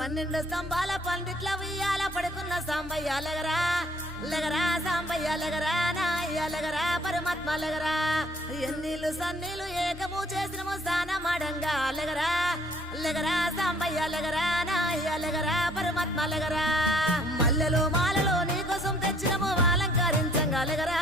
12 స్తంభాల పందిట్ల ఉయ్యాల పడుకున్న సాంబయ్య లగరా లగరా సాంబయ్య లగరా నాయ్య లగరా పరమాత్మ లగరా ఎన్నీళ్ళు సన్నీళ్ళు ఏకము చేసినము స్నానమాడంగా లగరా లగరా సాంబయ్య లగరా నాయ్య లగరా పరమాత్మ లగరా మల్లెలు మాలలో నీకోసం తెచ్చినము అలంకరించంగా లగరా